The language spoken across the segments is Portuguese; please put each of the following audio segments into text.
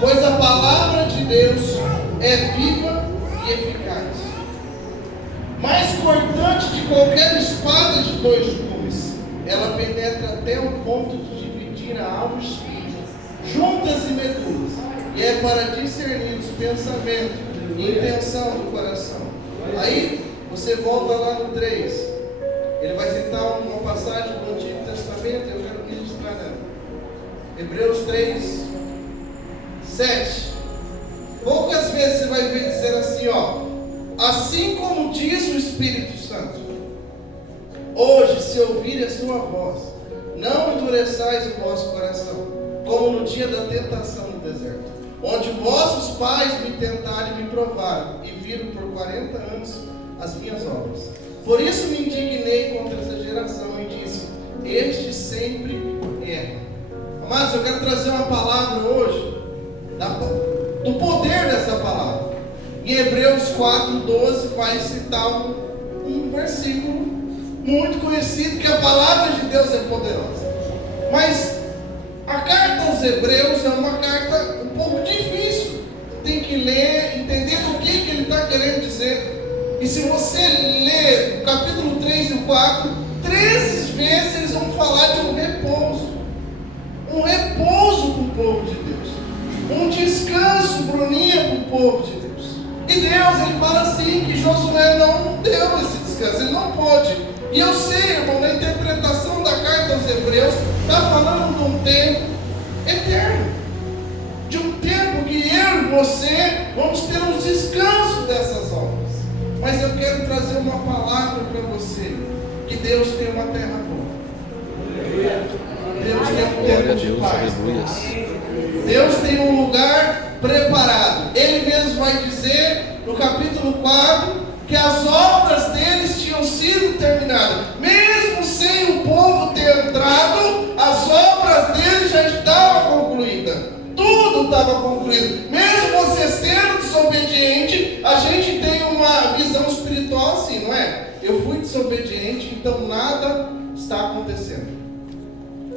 pois a palavra de Deus é viva e eficaz, mais cortante de qualquer espada de dois gumes. Ela penetra até o ponto de dividir a alma e espírito, juntas e medulas, e é para discernir os pensamentos e intenção do coração. Aí você volta lá no 3. Ele vai citar uma passagem do Antigo Testamento, eu quero registrar nela. Hebreus 3, 7. Poucas vezes você vai ver dizer assim, assim como diz o Espírito Santo: hoje, se ouvir a sua voz, não endureçais o vosso coração, como no dia da tentação no deserto, onde vossos pais me tentaram e me provaram, e viram por 40 anos as minhas obras. Por isso me indignei contra essa geração e disse: este sempre erra. Amados, eu quero trazer uma palavra hoje, do poder dessa palavra. Em Hebreus 4:12 vai citar um versículo muito conhecido, que a palavra de Deus é poderosa. Mas a carta aos Hebreus é uma carta um pouco difícil. Tem que ler, entender o que ele está querendo dizer. E se você ler o capítulo 3 e o 4, 13 vezes eles vão falar de um repouso. Um repouso para o povo de Deus. Um descanso, Bruninha, para o povo de Deus. E Deus, ele fala assim, que Josué não deu esse descanso, ele não pôde. E eu sei, irmão, na interpretação da carta aos Hebreus, está falando de um tempo eterno. De um tempo que eu e você vamos ter um descanso dessas obras. Mas eu quero trazer uma palavra para você, que Deus tem uma terra boa. Deus tem um tempo de paz. Deus tem um lugar preparado. Ele mesmo vai dizer no capítulo 4 que as obras deles tinham sido terminadas. Mesmo sem o povo ter entrado, as obras deles já estavam concluídas. Tudo estava concluído. Mesmo você sendo desobediente, a gente tem uma visão espiritual assim, não é? Eu fui desobediente, então nada está acontecendo.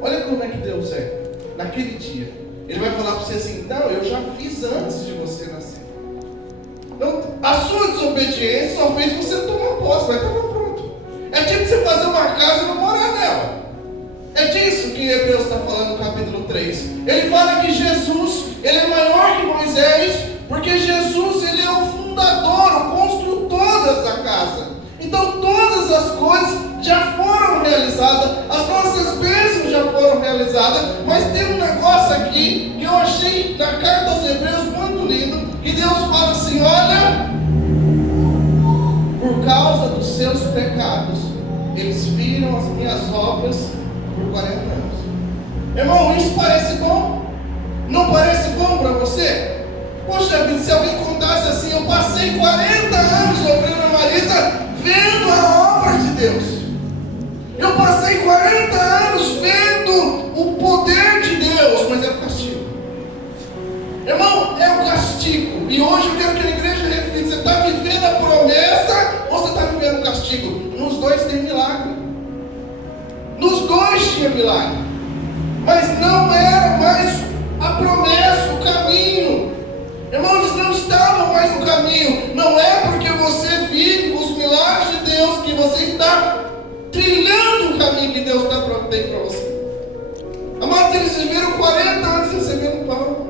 Olha como é que Deus é. Naquele dia, Ele vai falar para você assim: não, eu já fiz antes de você nascer. Então, a sua desobediência só fez você tomar posse, vai estar pronto. É tipo você fazer uma casa e não morar nela. É disso que Hebreus está falando no capítulo 3. Ele fala que Jesus, ele é maior que Moisés, porque Jesus, ele é o fundador, o construtor dessa casa. Então todas as coisas já foram realizadas, as nossas bênçãos já foram realizadas, mas tem um negócio aqui que eu achei na carta aos Hebreus muito lindo, que Deus fala assim: olha, por causa dos seus pecados, eles viram as minhas obras por 40 anos. Irmão, isso parece bom? Não parece bom para você? Poxa vida, se alguém contasse assim: eu passei 40 anos obrando a Marisa, vendo a obra de Deus. Eu passei 40 anos vendo o poder de Deus, mas é o castigo. Irmão, é o castigo. E hoje eu quero que a igreja reflita: você está vivendo a promessa ou você está vivendo o castigo? Nos dois tem milagre. Nos dois tinha milagre. Mas não era mais a promessa, o caminho. Irmão, eles não estavam mais no caminho. Não é porque você vive os milagres de Deus que você está trilhando o caminho que Deus tem para você. Amados, eles viveram 40 anos recebendo pão.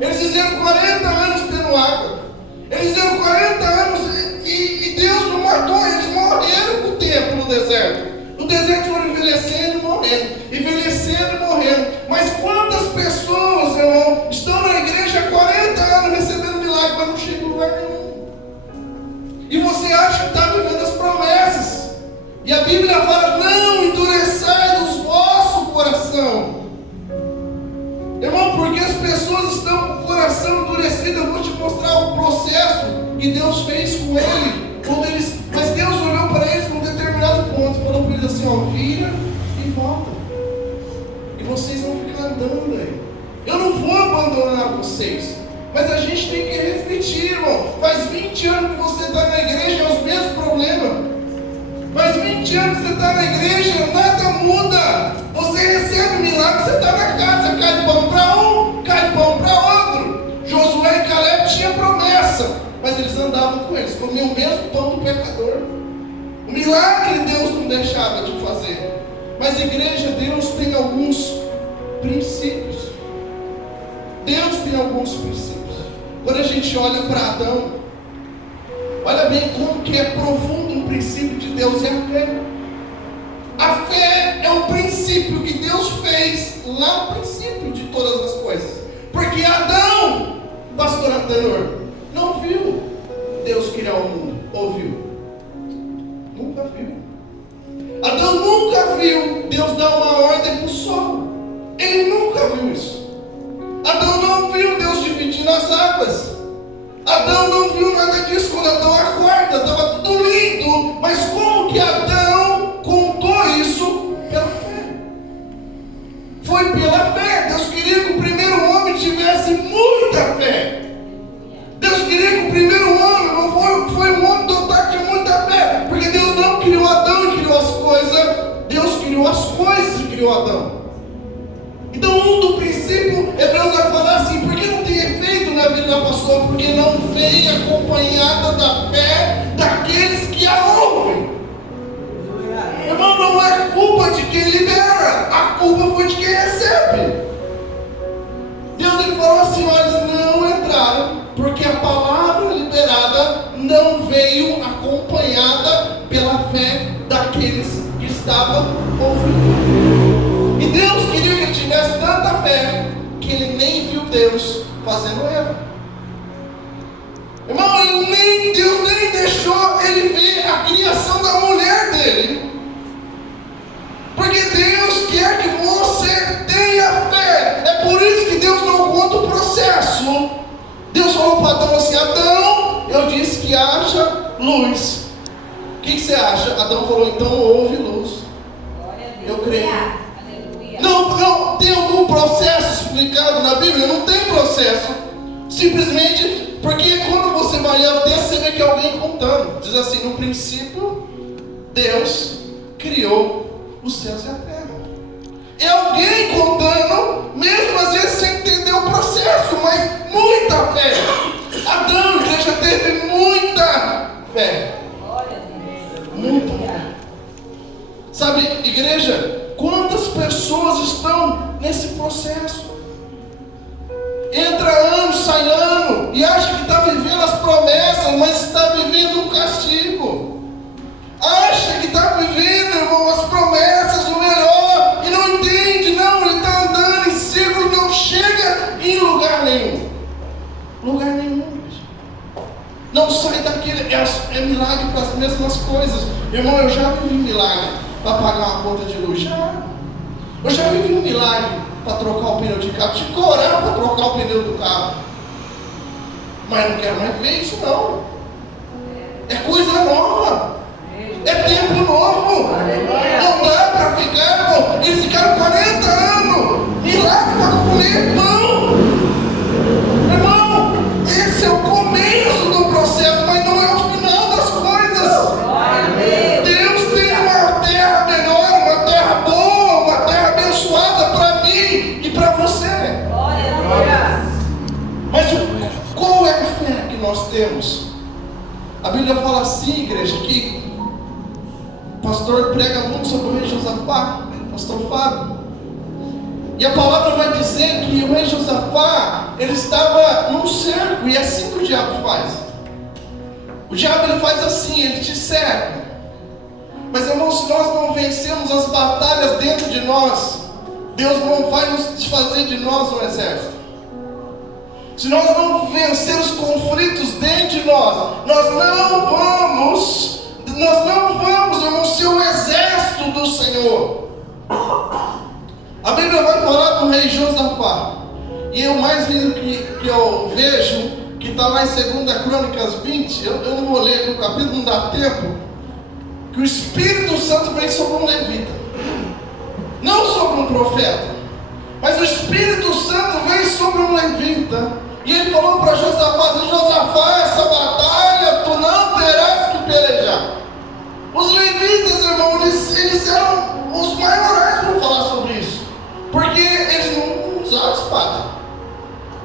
Eles fizeram 40 anos tendo água. Eles fizeram 40 anos e Deus não matou. Eles morreram com o tempo no deserto. No deserto foram envelhecendo e morrendo. Envelhecendo e morrendo. Mas quantas pessoas, irmão, estão na igreja há 40 anos recebendo milagre, mas não chegam em lugar nenhum. E você acha que está vivendo as promessas. E a Bíblia fala: não endureçais o vosso coração. Irmão, porque as pessoas estão com o coração endurecido. Eu vou te mostrar o processo que Deus fez com ele. Mas Deus olhou para eles num determinado ponto e falou para eles assim: ó, vira e volta. E vocês vão ficar andando aí. Eu não vou abandonar vocês. Mas a gente tem que refletir, irmão. Faz 20 anos que você está na igreja, é os mesmos problemas. Faz 20 anos que você está na igreja, nada muda. Você recebe milagre, você está na casa, cai pão para um, cai pão para outro. mas eles andavam com eles, comiam o mesmo pão do pecador. O milagre Deus não deixava de fazer. Mas igreja, Deus tem alguns princípios. Deus tem alguns princípios. Quando a gente olha para Adão, olha bem como que é profundo um princípio de Deus, é a fé. A fé é um princípio que Deus fez lá no princípio de todas as coisas. Porque Adão, pastor Antenor, não viu Deus criar o mundo. Ouviu? Nunca viu. Adão nunca viu Deus dar uma ordem para o sol. Ele nunca viu isso. Adão não viu Deus dividindo as águas. Adão não viu nada disso. Quando Adão acorda, estava tudo lindo. Mas como que Adão contou isso? Pela fé. Foi pela fé. Deus queria que o primeiro homem tivesse muita fé. Deus queria que o primeiro homem não foi um homem dotado de muita fé. Porque Deus não criou Adão e criou as coisas. Deus criou as coisas e criou Adão. Então, um do princípio, Hebreus vai falar assim: por que não tem efeito na vida da pessoa? Porque não vem acompanhada da fé daqueles que a ouvem. Irmão, não é culpa de quem libera, a culpa foi de quem recebe. Deus ele falou assim: olha, eles não entraram, porque a palavra liberada não veio acompanhada pela fé daqueles que estavam ouvindo. E Deus queria que ele tivesse tanta fé que ele nem viu Deus fazendo Eva. Irmão, Deus nem deixou ele ver a criação da mulher dele. Porque Deus quer que você tenha fé. É por isso que Deus não conta o processo. Deus falou para Adão assim: Adão, eu disse que haja luz. O que você acha? Adão falou: então houve luz. Eu creio. Não tem algum processo explicado na Bíblia? Não tem processo. Simplesmente porque quando você vai ler o texto, você vê que é alguém contando. Diz assim: no princípio, Deus criou os céus e a terra. É alguém contando, mesmo às vezes sem entender o processo, mas muita fé. Adão, igreja, teve muita fé. Muita fé. Sabe, igreja, quantas pessoas estão nesse processo? Entra ano, sai ano, e acha que está vivendo as promessas, mas está vivendo um castigo. Acha que está vivendo, irmão, as promessas, o melhor, e não entende, não, ele está andando em círculo, não chega em lugar nenhum. Lugar nenhum. Não sai daquele, é milagre para as mesmas coisas. Irmão, eu já vivi milagre para pagar uma conta de luz. Eu já vivi um milagre para trocar o pneu de carro. Tive que orar para trocar o pneu do carro. Mas não quero mais ver isso não. É coisa nova. É tempo novo. Não dá para ficar, irmão. Eles ficaram 40 anos. Milagre para comer pão. Irmão, esse é o começo do processo, mas não é o final das coisas. Deus tem uma terra melhor, uma terra boa, uma terra abençoada para mim e para você. Mas qual é a fé que nós temos? A Bíblia fala assim, igreja, que o pastor prega muito sobre o rei Josafá, pastor Fábio. E a palavra vai dizer que o rei Josafá, ele estava num cerco, e é assim que o diabo faz. O diabo ele faz assim, ele te cerca. Mas irmãos, se nós não vencemos as batalhas dentro de nós, Deus não vai nos desfazer de nós um exército. Se nós não vencer os conflitos dentro de nós, nós não vamos, irmão, ser o exército do Senhor. A Bíblia vai falar do rei Josafá. E o mais lindo que eu vejo, que está lá em 2 Crônicas 20, eu não vou ler aqui o capítulo, não dá tempo, que o Espírito Santo vem sobre um levita. Não sobre um profeta, mas o Espírito Santo veio sobre um levita. E ele falou para Josafá: Josafá, essa batalha tu não terás que pelejar. Os levitas, irmão, eles eram os maiorais para falar sobre isso. Porque eles não usavam espada.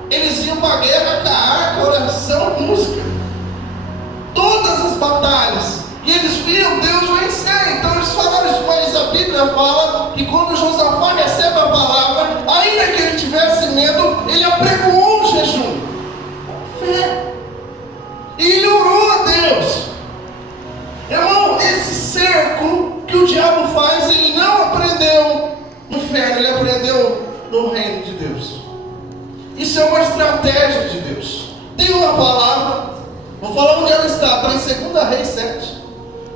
Eles iam para a guerra com a harpa, oração, música. muitas batalhas. E eles viam Deus vencer. Então eles falaram isso, mas a Bíblia fala que quando Josafá recebe a palavra, ainda que ele tivesse medo, ele apregoou um jejum. Fé. E ele orou a Deus. Irmão, esse cerco que o diabo faz, ele não aprendeu no inferno, ele aprendeu no reino de Deus. Isso é uma estratégia de Deus. Tem uma palavra, vou falar onde ela está em 2 Reis 7.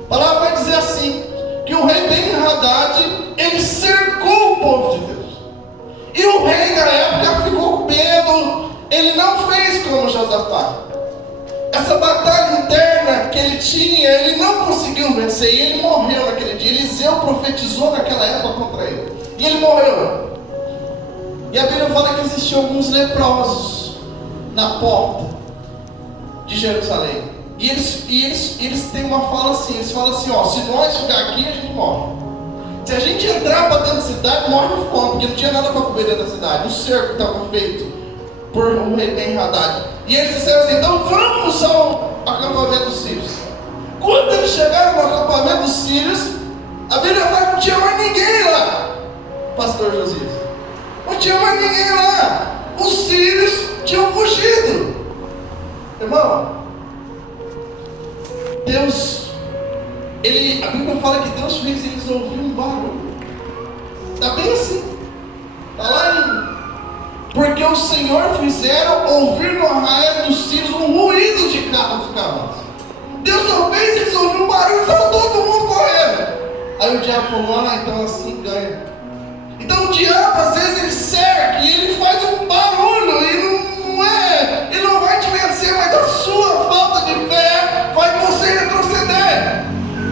A palavra vai dizer assim, que o rei Ben-Hadad, ele cercou o povo de Deus. E o rei na época ficou com medo, ele não fez como Josafá. Essa batalha interna que ele tinha, ele não conseguiu vencer, e ele morreu naquele dia. Eliseu profetizou naquela época contra ele, e ele morreu. E a Bíblia fala que existiam alguns leprosos na porta de Jerusalém. E eles têm uma fala assim, eles falam assim, ó, se nós ficar aqui, a gente morre. Se a gente entrar para dentro da cidade, morre de fome, porque não tinha nada para comer dentro da cidade. O cerco estava feito por o rei Ben-Hadad. E eles disseram assim, então vamos ao acampamento dos sírios. Quando eles chegaram no acampamento dos sírios, a Bíblia fala que não tinha mais ninguém lá, pastor Josias. Não tinha mais ninguém lá. Os sírios tinham fugido. Irmão, Deus, a Bíblia fala que Deus fez eles ouvir um barulho. Está bem assim. Está lá em... Porque o Senhor fizeram ouvir no arraial dos sírios um ruído de carros e cavalos. Deus só fez eles ouvir um barulho e estava todo mundo correndo. Aí o diabo falou, então assim ganha. Então o diabo às vezes ele cerca e ele faz um barulho e ele não vai te vencer, mas a sua falta de fé vai você retroceder.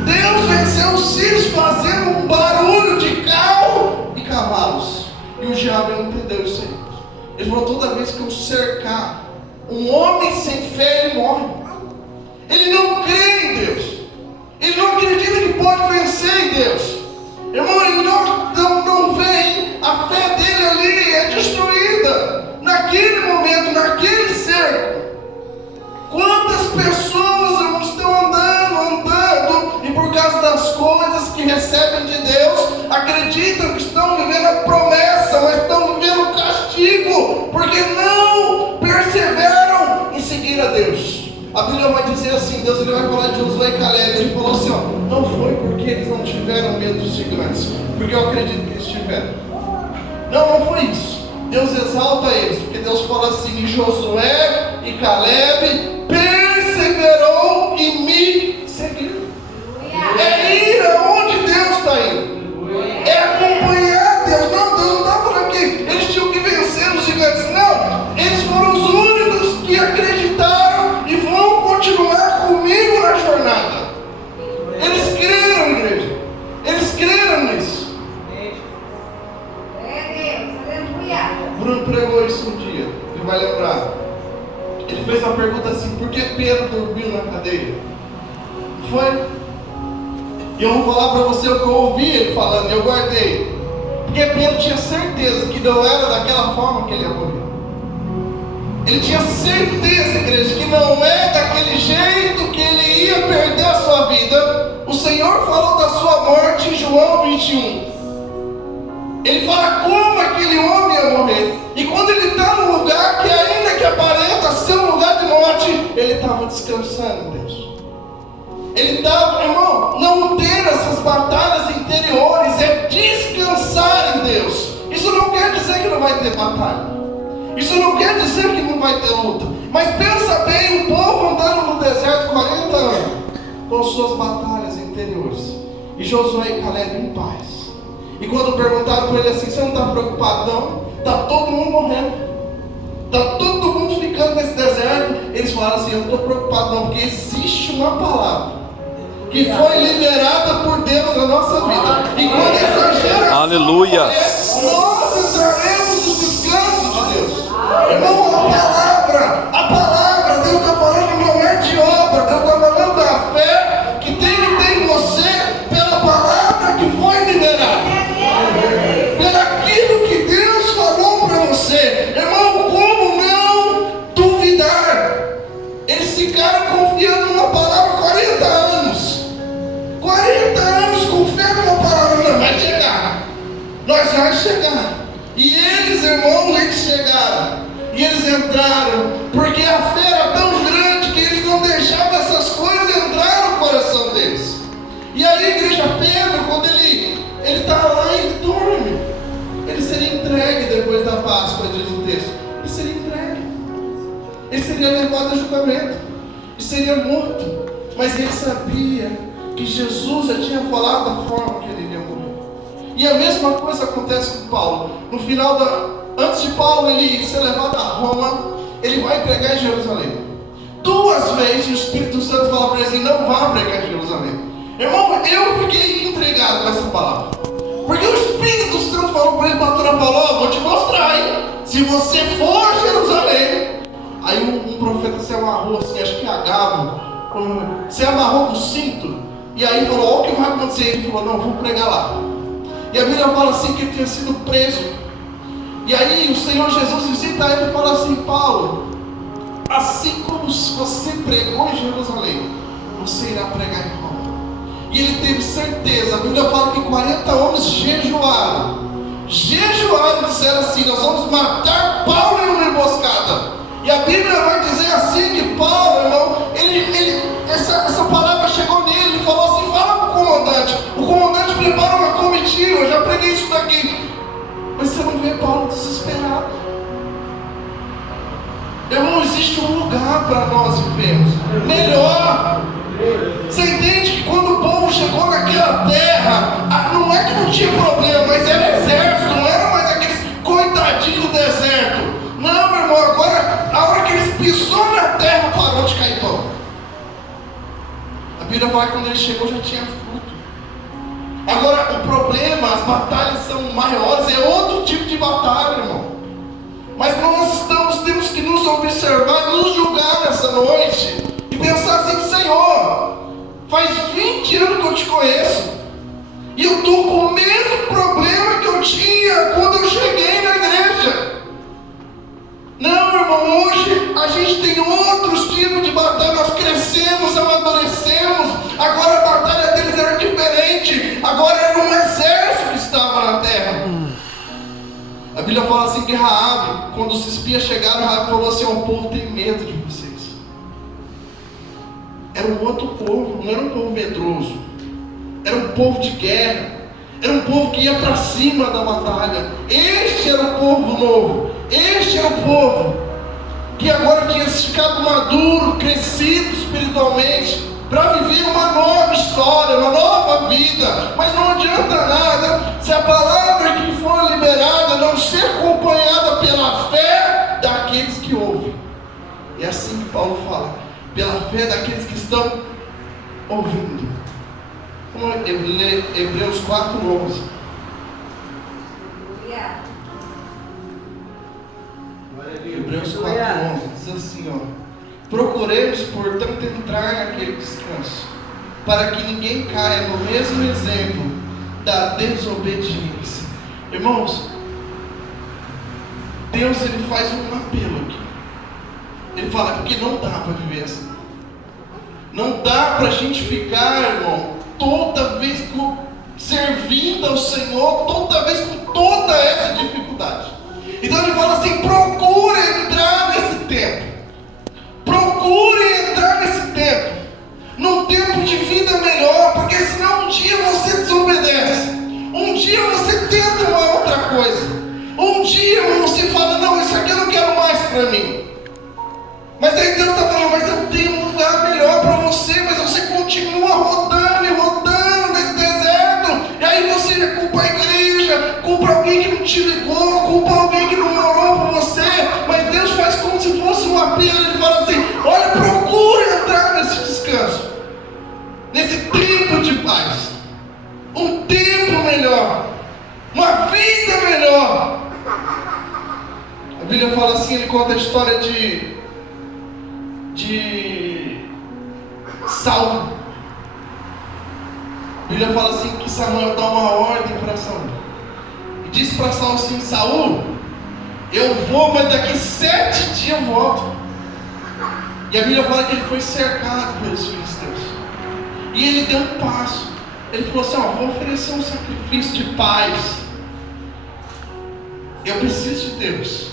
Deus venceu os sírios fazendo um barulho de carro e cavalos. E o diabo não entendeu isso aí. Ele falou, toda vez que eu cercar um homem sem fé, ele morre. Ele não crê em Deus. Ele não acredita que pode vencer em Deus. Irmão, ele não vem, a fé dele ali é destruída. Naquele momento, naquele cerco. Quantas pessoas, irmão, estão andando, e por causa das coisas que recebem de Deus, acreditam que estão vivendo a promessa, mas estão vivendo o castigo, porque não perseveram em seguir a Deus. A Bíblia vai dizer assim, Deus ele vai falar de Josué e Caleb, ele falou assim, ó, não foi porque eles não tiveram medo dos gigantes, porque eu acredito que eles tiveram. Não foi isso. Deus exalta eles, porque Deus fala assim, e Josué e Caleb perseverou e me seguiram. É ir aonde Deus está indo. É acompanhar Deus. Não, Deus não está falando que eles tinham que vencer os gigantes. Não, eles foram os únicos que acreditaram e vão continuar comigo na jornada. Eles creram, igreja. Eles creram nisso. Bruno pregou isso um dia, ele vai lembrar. Ele fez uma pergunta assim, por que Pedro dormiu na cadeira? Foi. E eu vou falar para você o que eu ouvi ele falando, eu guardei. Porque Pedro tinha certeza que não era daquela forma que ele ia morrer. Ele tinha certeza, igreja, que não é daquele jeito que ele ia perder a sua vida. O Senhor falou da sua morte em João 21. Ele fala como aquele homem ia morrer. E quando ele está num lugar que ainda que aparenta ser um lugar de morte, ele estava descansando em Deus. Ele estava, irmão, não ter essas batalhas interiores é descansar em Deus. Isso não quer dizer que não vai ter batalha. Isso não quer dizer que não vai ter luta. Mas pensa bem, o povo andando no deserto 40 anos, com suas batalhas interiores. E Josué e Caleb em paz. E quando perguntaram para ele assim, você não está preocupado? Não, está todo mundo morrendo. Está todo mundo ficando nesse deserto. Eles falaram assim, eu não estou preocupado não, porque existe uma palavra que foi liberada por Deus na nossa vida. E quando essa geração aleluia, nós entraremos no descanso de Deus. Irmão, a palavra, Deus está falando não é de obra, Deus está falando da fé que tem que ter em você pela palavra que foi liberada. Pelo aquilo que Deus falou para você. Irmão, como não duvidar? Eles ficaram confiando numa palavra 40 nós vamos chegar. E eles, irmãos, eles chegaram. E eles entraram, porque a fé era tão grande que eles não deixavam essas coisas entrar no coração deles. E aí, a igreja, Pedro, quando ele está lá, ele dorme. Ele seria entregue depois da Páscoa, diz o texto. Ele seria entregue. Ele seria levado a julgamento. E seria morto. Mas ele sabia que Jesus já tinha falado da forma que ele iria morrer. E a mesma coisa acontece com Paulo. No final antes de Paulo ele ser levado a Roma, ele vai pregar em Jerusalém. 2 vezes o Espírito Santo fala para ele assim: não vá pregar em Jerusalém. Irmão, eu fiquei intrigado com essa palavra. Porque o Espírito Santo falou para ele, pastor Paulo, vou te mostrar, hein? Se você for a Jerusalém. Aí um profeta se amarrou assim, acho que Agabo, se amarrou no cinto. E aí falou: olha o que vai acontecer. Ele falou: não, vou pregar lá. E a Bíblia fala assim que ele tinha sido preso. E aí o Senhor Jesus visita ele e fala assim: Paulo, assim como você pregou em Jerusalém, você irá pregar em Roma. E ele teve certeza. A Bíblia fala que 40 homens jejuaram e disseram assim: nós vamos matar Paulo em uma emboscada. E a Bíblia vai dizer assim que Paulo, irmão, essa palavra chegou nele. Ele falou assim: fala para o comandante. O comandante prepara uma comitiva. Eu já preguei isso daqui. Mas você não vê Paulo desesperado. Irmão, existe um lugar para nós vivermos melhor. Você entende que quando o povo chegou naquela terra, não é que não tinha problema, mas era exército, não era mais aqueles coitadinhos do deserto. Não, meu irmão, agora, a hora que eles pisou na terra, parou de cair pão. A Bíblia fala que quando ele chegou já tinha fruto. Agora, o problema, as batalhas são maiores, é outro tipo de batalha, irmão. Mas nós temos que nos observar, nos julgar nessa noite e pensar assim: Senhor, faz 20 anos que eu te conheço e eu estou com o mesmo problema que eu tinha quando eu cheguei na igreja. Não, irmão, hoje a gente tem outros tipos de batalha. Nós crescemos, amadurecemos. Agora a batalha deles era diferente. Agora era um exército que estava na terra. A Bíblia fala assim que Raabe, quando os espias chegaram, Raabe falou assim: o povo tem medo de vocês. Era um outro povo, não era um povo medroso. Era um povo de guerra. Era um povo que ia para cima da batalha. Este era o povo novo. Este era o povo que agora tinha ficado maduro, crescido espiritualmente, para viver uma nova história, uma nova vida. Mas não adianta nada se a palavra que for liberada não ser acompanhada pela fé daqueles que ouvem. E é assim que Paulo fala: pela fé daqueles que estão ouvindo. Vamos ler Hebreus 4:11. Hebreus 4:11 diz assim, ó: procuremos, portanto, entrar naquele descanso, para que ninguém caia no mesmo exemplo da desobediência. Irmãos, Deus, ele faz um apelo aqui. Ele fala: porque não dá para viver assim. Não dá para a gente ficar, irmão, toda vez servindo ao Senhor, toda vez com toda essa dificuldade. Então ele fala assim: procure entrar nesse tempo. Procure entrar nesse tempo, num tempo de vida melhor, porque senão um dia você desobedece, um dia você tenta uma outra coisa, um dia você fala: não, isso aqui eu não quero mais para mim. Mas aí Deus está falando: mas eu tenho um lugar melhor para você, mas você continua rodando e rodando nesse deserto, e aí você culpa a igreja, culpa alguém que não te ligou, culpa alguém que não orou por você. Mas Deus faz como se fosse um apelo. Ele fala assim: olha, procure entrar nesse descanso, nesse tempo de paz, um tempo melhor, uma vida melhor. A Bíblia fala assim, ele conta a história de Saul. A Bíblia fala assim que Samuel dá uma ordem para Saul e diz para Saul assim: Saul, eu vou, mas daqui 7 dias eu volto. E a Bíblia fala que ele foi cercado pelos filisteus. E ele deu um passo. Ele falou assim: vou oferecer um sacrifício de paz. Eu preciso de Deus.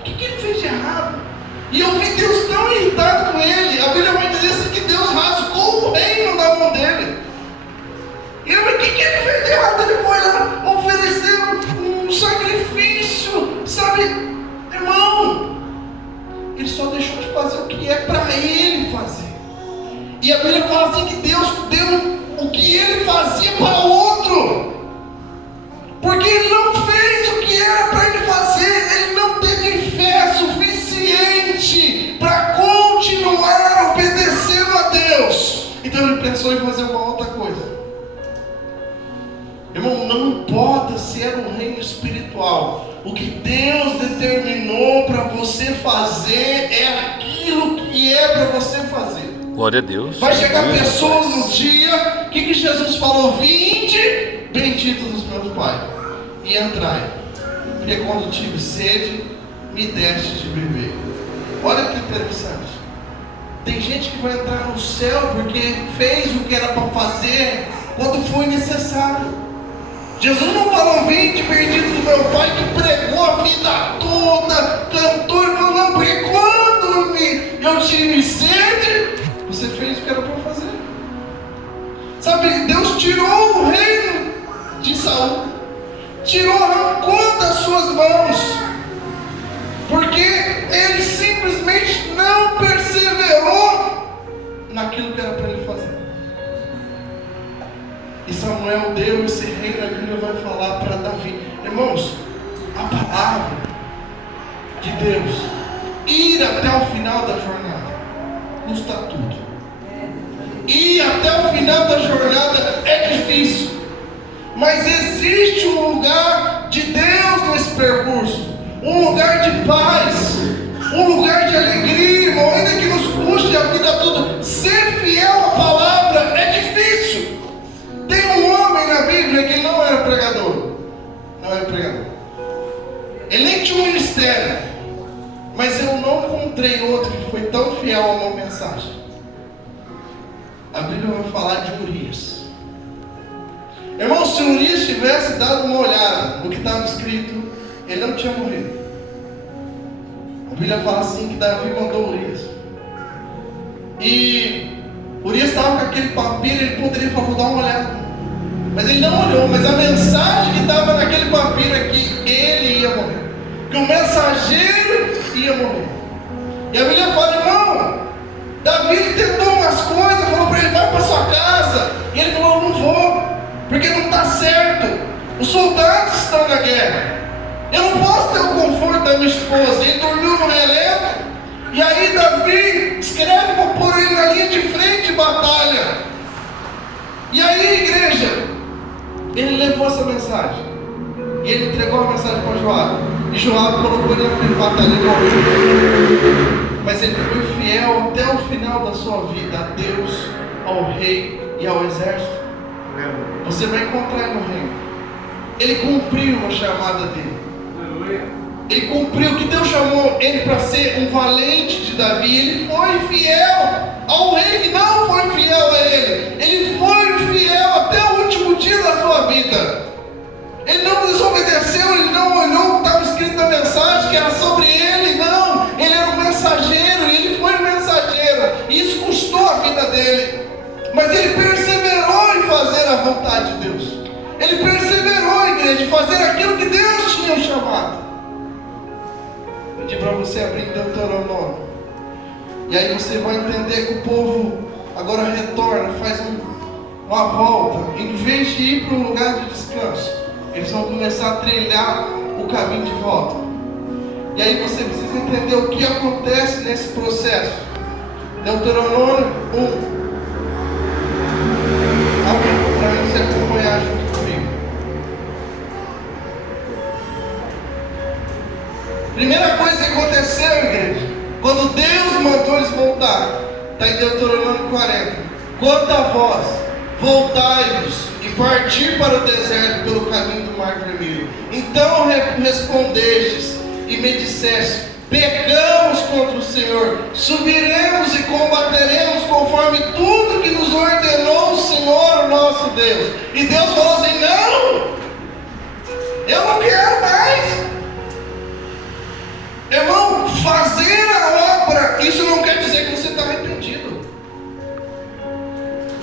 O que ele fez de errado? E eu vi Deus tão irritado com ele. A Bíblia vai dizer assim que Deus rasgou o reino da mão dele. E eu vi o que ele fez de errado? Ele foi lá oferecer um sacrifício, sabe? Irmão, ele só deixou de fazer o que é para ele fazer. E a Bíblia fala assim que Deus deu o que ele fazia para outro. Porque ele não fez o que era para ele fazer. Ele não teve fé suficiente para continuar obedecendo a Deus. Então ele pensou em fazer uma outra coisa. Irmão, não importa se é no reino espiritual. O que Deus determinou para você fazer é aquilo que é para você fazer. Glória a Deus. Vai chegar pessoas no dia, o que Jesus falou? Vinde, benditos dos meus pais, e entrai, porque quando tive sede, me deste de beber. Olha que interessante. Tem gente que vai entrar no céu porque fez o que era para fazer quando foi necessário. Jesus não falou, vinde, benditos do meu pai, que pregou a vida toda, cantou, e falou, não, porque quando eu tive sede, você fez o que era para fazer. Sabe, Deus tirou o reino de Saul, arrancou das suas mãos, porque ele simplesmente não perseverou naquilo que era para ele fazer. E Samuel deu esse reino, a Bíblia vai falar para Davi. Irmãos, a palavra de Deus, ir até o final da jornada, custa tudo. Ir até o final da jornada é difícil. Mas existe um lugar de Deus nesse percurso. Um lugar de paz. Um lugar de alegria, irmão. Ainda que nos custe a vida toda. Ser fiel à palavra é difícil. Tem um homem na Bíblia que não era pregador. Não era pregador. Ele nem tinha um ministério. Mas eu não encontrei outro que foi tão fiel a uma mensagem. A Bíblia vai falar de Urias. Irmão, se Urias tivesse dado uma olhada no que estava escrito, ele não tinha morrido. A Bíblia fala assim que Davi mandou Urias. E Urias estava com aquele papiro, ele poderia falar, vou dar uma olhada. Mas ele não olhou, mas a mensagem que estava naquele papiro é que ele ia morrer. Que o mensageiro ia morrer. E a Bíblia fala, irmão, Davi tentou umas coisas, falou para ele, vai para sua casa. E ele falou, não vou, porque não está certo. Os soldados estão na guerra. Eu não posso ter o conforto da minha esposa. Ele dormiu no relento. E aí Davi escreve para pôr ele na linha de frente de batalha. E aí, igreja, ele levou essa mensagem. E ele entregou a mensagem para Joabe. E Joabe colocou ele na frente de batalha e morreu. Mas ele foi fiel até o final da sua vida a Deus, ao rei e ao exército. Você vai encontrar no reino. Ele cumpriu a chamada dele. Ele cumpriu o que Deus chamou ele para ser um valente de Davi. Ele foi fiel ao rei que não foi fiel a ele. Ele foi fiel até o último dia da sua vida. Ele não desobedeceu, ele não olhou o que estava escrito na mensagem, que era sobre ele, não. Ele era um mensageiro, e ele foi um mensageiro. E isso custou a vida dele. Mas ele perseverou em fazer a vontade de Deus. Ele perseverou, igreja, em fazer aquilo que Deus tinha o chamado. Eu pedi para você abrir em Deuteronômio. E aí você vai entender que o povo agora retorna, faz uma volta. Em vez de ir para um lugar de descanso, eles vão começar a trilhar o caminho de volta. E aí você precisa entender o que acontece nesse processo. Deuteronômio 1. Para você acompanhar junto comigo. Primeira coisa que aconteceu, igreja, quando Deus mandou eles voltar, está em Deuteronômio 40. Quanto a vós, voltai-vos e partir para o deserto pelo caminho do Mar Vermelho. Então respondestes e me disseste: pecamos contra o Senhor, subiremos e combateremos conforme tudo que nos ordenou o Senhor, o Deus. E Deus falou assim: não, eu não quero mais. Irmão, fazer a obra, isso não quer dizer que você está arrependido.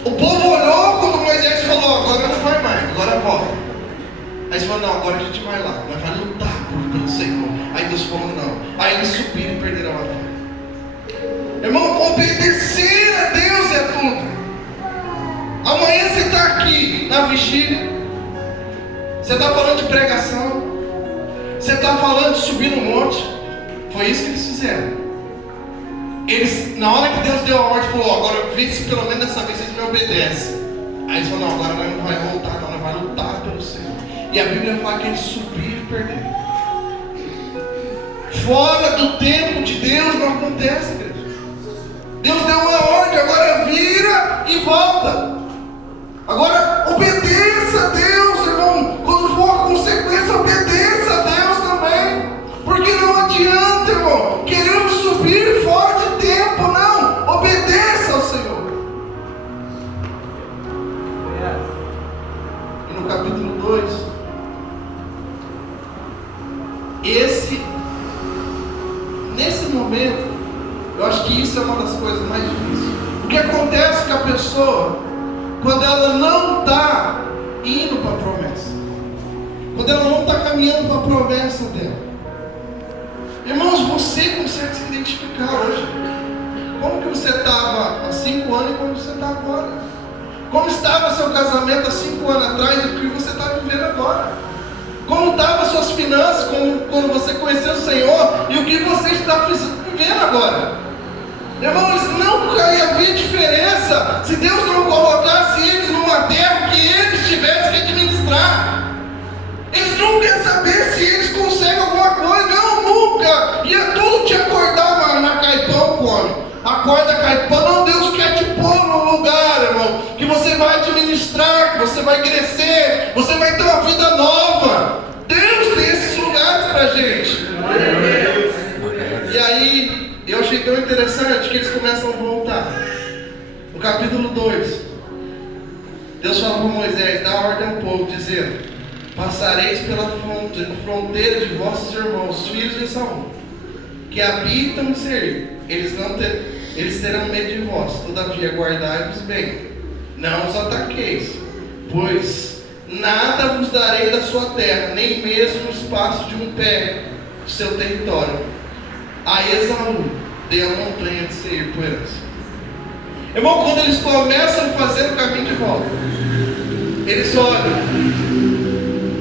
O povo olhou quando Moisés falou: agora não vai mais, agora volta. Aí eles falaram: não, agora a gente vai lá, nós vamos lutar pelo Senhor. Aí Deus falou: não. Aí eles subiram e perderam a batalha. Irmão, obedecer a Deus é tudo. Amanhã você está aqui na vigília, você está falando de pregação, você está falando de subir no monte. Foi isso que eles fizeram. Eles, na hora que Deus deu a ordem, falou: agora vê se pelo menos dessa vez vocês me obedecem. Aí eles falaram: não, agora nós não vamos voltar, não, nós vamos lutar pelo Senhor. E a Bíblia fala que eles subiram e perderam. Fora do tempo de Deus não acontece, igreja. Deus deu uma ordem, agora vira e volta. Agora obedeça a Deus, irmão. Quando for a consequência, obedeça a Deus também. Porque não adianta, irmão, queremos subir fora de tempo, não. Obedeça ao Senhor. E no capítulo 2, nesse momento, eu acho que isso é uma das coisas mais difíceis. O que acontece com a pessoa quando ela não está indo para a promessa, quando ela não está caminhando para a promessa dela? Irmãos, você consegue se identificar hoje? Como que você estava há 5 anos e como você está agora? Como estava seu casamento há 5 anos atrás e o que você está vivendo agora? Como estavam suas finanças quando você conheceu o Senhor e o que você está vivendo agora? Irmãos, nunca ia haver diferença se Deus não colocasse eles numa terra que eles tivessem que administrar. Eles nunca iam saber se eles conseguem alguma coisa. Não, nunca. Ia tudo te acordar na caipão, come. Acorda caipão. Não, Deus quer te pôr num lugar, irmão, que você vai administrar, que você vai crescer, você vai ter uma vida nova. Deus tem esses lugares pra gente. E aí, eu achei tão interessante que eles começam a voltar. No capítulo 2, Deus fala para Moisés: dá ordem ao povo, dizendo: passareis pela fronteira de vossos irmãos, filhos de Esaú, que habitam em Seir. Eles terão medo de vós, todavia guardai-vos bem, não os ataqueis, pois nada vos darei da sua terra, nem mesmo o espaço de um pé do seu território. A Esaú deu a montanha de Seir por herança. Irmão, quando eles começam a fazer o caminho de volta, eles olham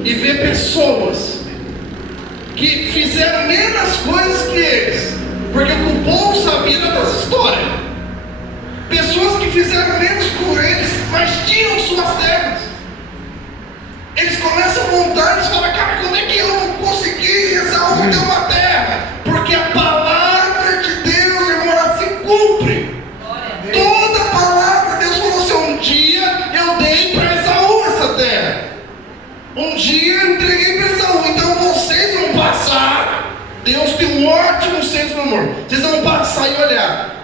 e vê pessoas que fizeram menos coisas que eles, porque o povo sabia das histórias. Pessoas que fizeram menos por eles, mas tinham suas terras. Eles começam a montar, eles falam: cara, como é que eu não consegui? Esaú deu uma terra. Porque a palavra de Deus, irmão, ela se cumpre. Toda a palavra de Deus falou assim: um dia eu dei para Esaú essa terra. Um dia eu entreguei para Esaú. Então vocês vão passar. Deus tem um ótimo senso de amor. Vocês vão passar e olhar.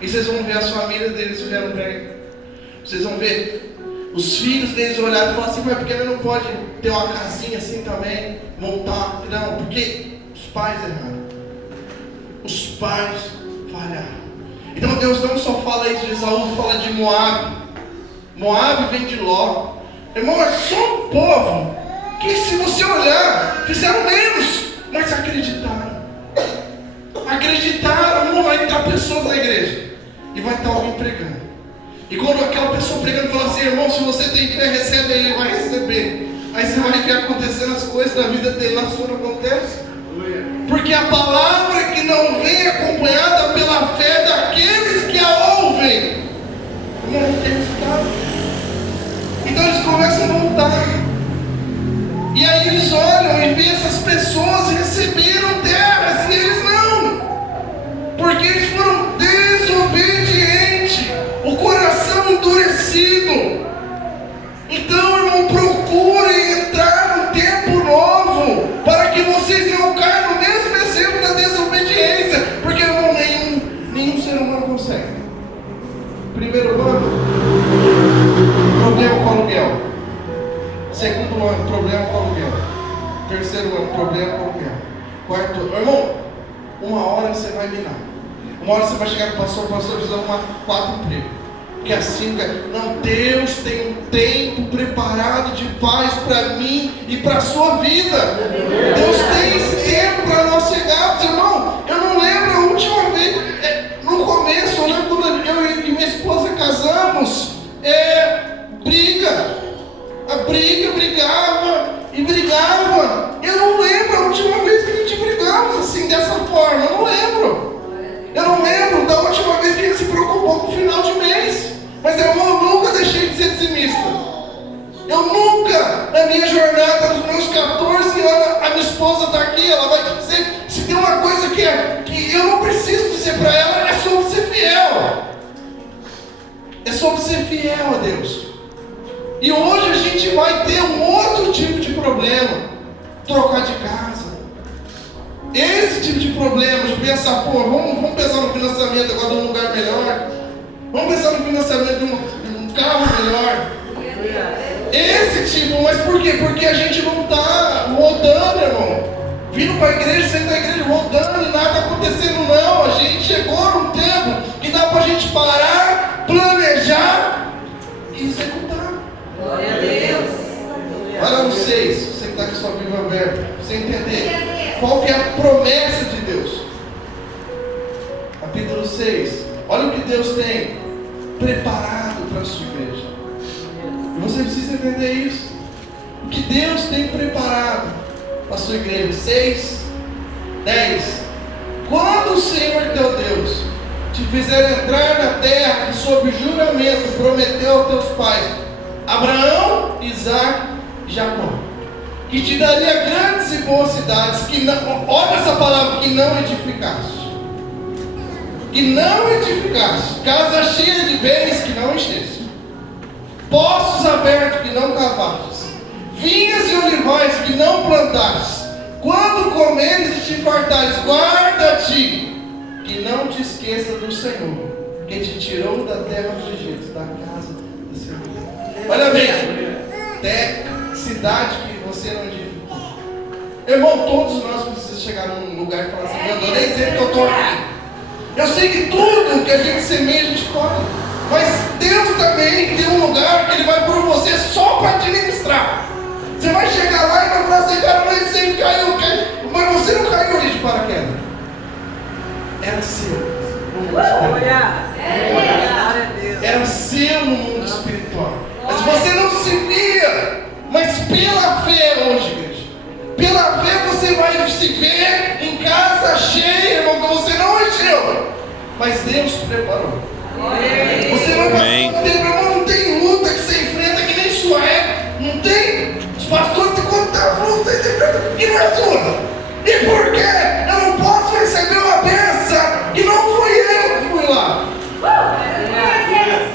E vocês vão ver as famílias deles olhando para ele. Vocês vão ver os filhos deles olhando e falar assim: mas por que ele não pode ter uma casinha assim também? Montar? Não, porque os pais erraram. Os pais falharam. Então Deus não só fala isso de Esaú, fala de Moabe. Moabe vem de Ló. Irmão, é só um povo que, se você olhar, fizeram menos, mas acreditaram. Acreditaram. Vai estar pessoas na igreja e vai estar alguém pregando. E quando aquela pessoa pregando fala assim: irmão, se você tem fé, recebe, ele vai receber. Aí você vai ver acontecendo as coisas na vida dele, na sua não acontece. Porque a palavra que não vem acompanhada pela fé daqueles que a ouvem, não tem resultado. Então eles começam a voltar. E aí eles olham e veem essas pessoas receberam terras e eles não. Porque eles foram desobedientes. O coração endurecido. Então, irmão, procurem entrar num tempo novo, para que vocês não caiam no mesmo exemplo da desobediência. Porque, irmão, nenhum ser humano consegue. Primeiro ano, problema com aluguel. Segundo ano, problema com aluguel. Terceiro ano, problema com aluguel. Quarto ano, irmão, uma hora você vai minar. Uma hora você vai chegar para o pastor precisa arrumar 4 empregos. Porque assim, não, Deus tem um tempo preparado de paz para mim e para a sua vida. Deus tem esse tempo para nós chegarmos, irmão. Eu não lembro a última vez, no começo, eu lembro quando eu e minha esposa casamos, brigava. Eu não lembro a última vez que a gente brigamos assim, dessa forma. Eu não lembro da última vez que a gente se preocupou com o final de mês. Mas eu nunca deixei de ser dizimista. Eu nunca, na minha jornada, nos meus 14 anos, a minha esposa está aqui, ela vai te dizer, se tem uma coisa que eu não preciso dizer para ela, é sobre ser fiel. É sobre ser fiel a Deus. E hoje a gente vai ter um outro tipo de problema. Trocar de casa. Esse tipo de problema, de pensar, vamos pensar no financiamento agora de um lugar melhor. Vamos pensar no financiamento de um carro melhor. Esse tipo, mas por quê? Porque a gente não está rodando, irmão. Vindo para a igreja, saindo da igreja, rodando e nada acontecendo, não. A gente chegou num tempo que dá para a gente parar, planejar e executar. Glória a Deus. Olha no 6, você que está com sua Bíblia aberta, para você entender qual que é a promessa de Deus. Capítulo 6. Olha o que Deus tem preparado para a sua igreja. E você precisa entender isso. O que Deus tem preparado para a sua igreja. 6, 10. Quando o Senhor teu Deus te fizer entrar na terra que sob juramento prometeu aos teus pais, Abraão, Isaac e Jacó, que te daria grandes e boas cidades, que não, olha essa palavra, que não edificaste. Que não edificaste, casa cheia de bens que não encheste, poços abertos que não cavaste, vinhas e olivais que não plantaste. Quando comeres e te fartares, guarda-te, que não te esqueça do Senhor, que te tirou da terra dos Egípcios, da casa do Senhor. Olha bem, cidade que você não edificou. Irmão, todos nós precisamos chegar num lugar e falar assim, meu Deus, nem sei que eu estou aqui. Eu sei que tudo que a gente semeia, a gente colhe. Mas Deus também tem um lugar que Ele vai por você só para administrar. Você vai chegar lá e vai falar assim, cara, mas você caiu. Mas você não caiu ali de paraquedas. Era seu no mundo espiritual. Era seu no mundo espiritual. Mas você não se via. Mas pela fé hoje, igreja. Pela fé você vai se ver em casa cheia, irmão, que você não encheu. Mas Deus preparou. Você vai passar um tempo, irmão, não tem luta que você enfrenta que nem sua é. Não tem. Os pastores têm quantas lutas você enfrenta que não é sua. E por quê? Eu não posso receber uma bênção que não fui eu que fui lá.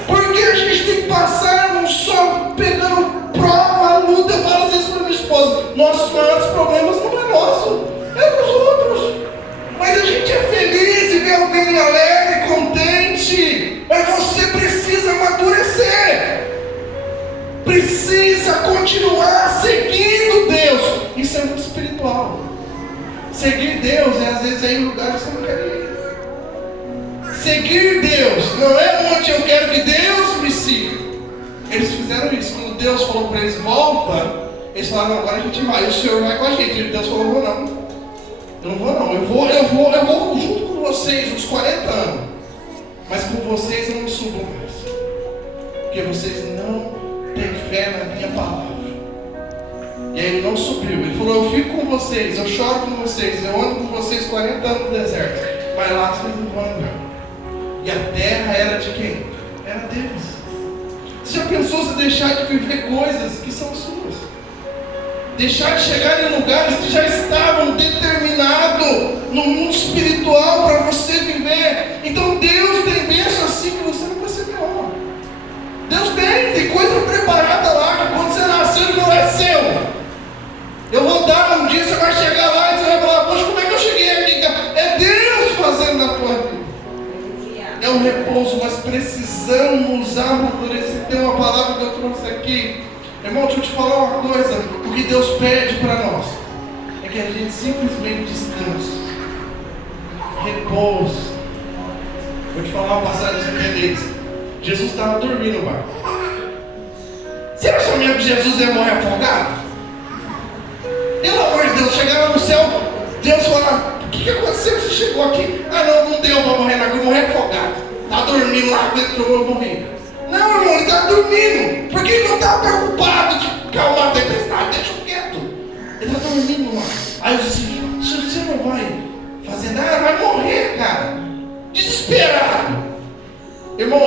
Porque a gente tem que passar, irmão, só pegando prova, luta. Eu falo às vezes para minha esposa, nossos maiores problemas não é nosso, é dos outros. Mas a gente é feliz e vê alguém alegre, contente. Mas você precisa amadurecer. Precisa continuar seguindo Deus. Isso é muito espiritual. Seguir Deus é às vezes ir em lugares que você não quer ir. Seguir Deus não é onde eu quero que Deus me siga. Eles fizeram isso. Quando Deus falou para eles, volta, eles falaram, não, agora a gente vai, o Senhor vai com a gente. E Deus falou, vou não. Eu não vou não, eu vou junto com vocês uns 40 anos. Mas com vocês eu não subo mais. Porque vocês não têm fé na minha palavra. E aí ele não subiu. Ele falou, eu fico com vocês, eu choro com vocês, eu ando com vocês 40 anos no deserto. Mas lá vocês não vão andar. E a terra era de quem? Era deles. Você já pensou você deixar de viver coisas que são suas? Deixar de chegar em lugares que já estavam determinados no mundo espiritual para você viver. Então Deus tem bênção assim que você não percebeu. Deus tem coisa preparada lá que quando você nasceu ele não é seu. Eu vou dar um dia, você vai chegar lá e você vai falar, poxa, como é que eu cheguei aqui? É Deus fazendo na tua vida. É um repouso, mas precisamos amadurecer. Tem uma palavra que eu trouxe aqui. Irmão, deixa eu te falar uma coisa. O que Deus pede para nós é que a gente simplesmente descanse. repouso. Vou te falar uma passagem deles. Jesus estava dormindo no barco. Você acha mesmo que Jesus ia morrer afogado? Pelo amor de Deus, chegava no céu, Deus falava: o que aconteceu que você chegou aqui? Ah, não deu para morrer na cruz, morrer afogado. Está dormindo lá dentro, eu vou morrer. Não, irmão, ele está dormindo, porque ele não está preocupado de calmar a tempestade, deixa quieto. Ele está dormindo lá. Aí eu disse: você não vai fazer nada, vai morrer, cara. Desesperado. Irmão,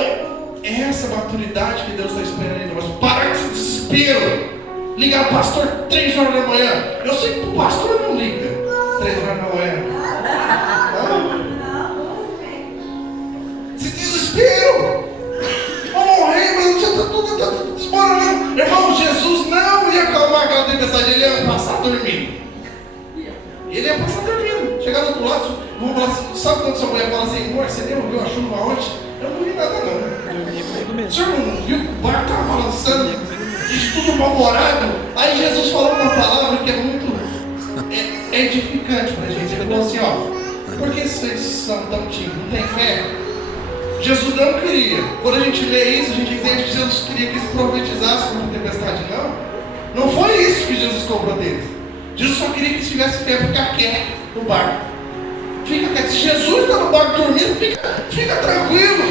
é essa maturidade que Deus está esperando em nós. Parar com esse desespero. Ligar para o pastor 3 horas da manhã. Eu sei que o pastor não liga 3 horas da manhã. Esse desespero. Vou morrer, mas você está tudo desmoronando. Irmão, Jesus não ia acalmar aquela tempestade. Ele ia passar dormindo. Ele ia passar dormindo. Chegar do outro lado, vamos falar assim, sabe quando sua mulher fala assim: amor, você nem ouviu a chuva ontem? Eu não vi nada não. O senhor não viu que o barco estava balançando, de tudo apavorado? Aí Jesus falou uma palavra que é muito edificante para a gente. Ele falou assim: ó, por que vocês são tão tímidos? Não tem fé? Jesus não queria. Quando a gente lê isso, a gente entende que Jesus queria que eles profetizassem contra a tempestade. Não foi isso que Jesus cobrou deles. Jesus só queria que eles tivessem fé para ficar quieto no barco. Fica quieto. Se Jesus está no barco dormindo, fica tranquilo.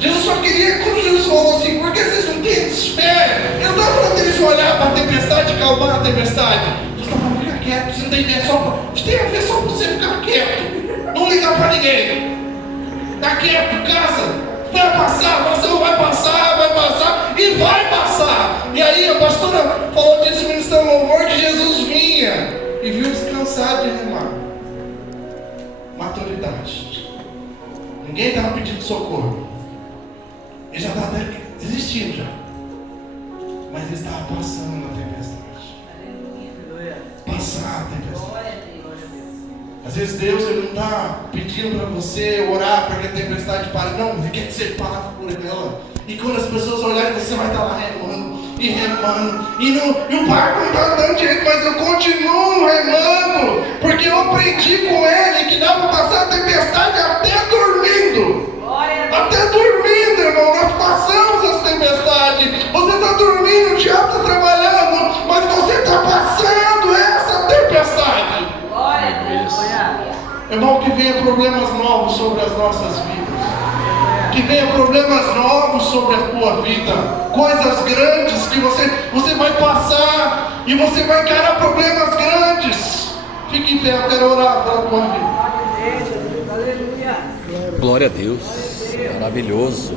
Jesus só queria, quando Jesus falou assim: por que vocês não têm fé? Ele não está falando deles olhar para a tempestade e calmar a tempestade. Jesus está falando: fica quieto, você não tem fé só para você ficar quieto. Não ligar para ninguém. Está quieto, casa. Vai passar e vai passar. E aí a pastora falou disso, ministrando louvor, que Jesus vinha e viu descansar de remar. Maturidade. Ninguém estava pedindo socorro. Ele já estava até desistindo já. Mas ele estava passando a tempestade. Passar a tempestade. Às vezes Deus ele não está pedindo para você orar para que a tempestade pare. Não, Ele quer que você pare por ela. E quando as pessoas olharem, você vai estar lá remando. E o barco não está andando direito, mas eu continuo remando. Porque eu aprendi com Ele que dá para passar a tempestade até dormindo. Até dormindo, irmão. Nós passamos as tempestades. Você está dormindo, o diabo está trabalhando, mas você está passando essa tempestade. Irmão, que venha problemas novos sobre as nossas vidas. Que venha problemas novos sobre a tua vida. Coisas grandes que você vai passar. E você vai encarar problemas grandes. Fique em pé, eu quero orar pela tua vida. Glória a Deus. Maravilhoso.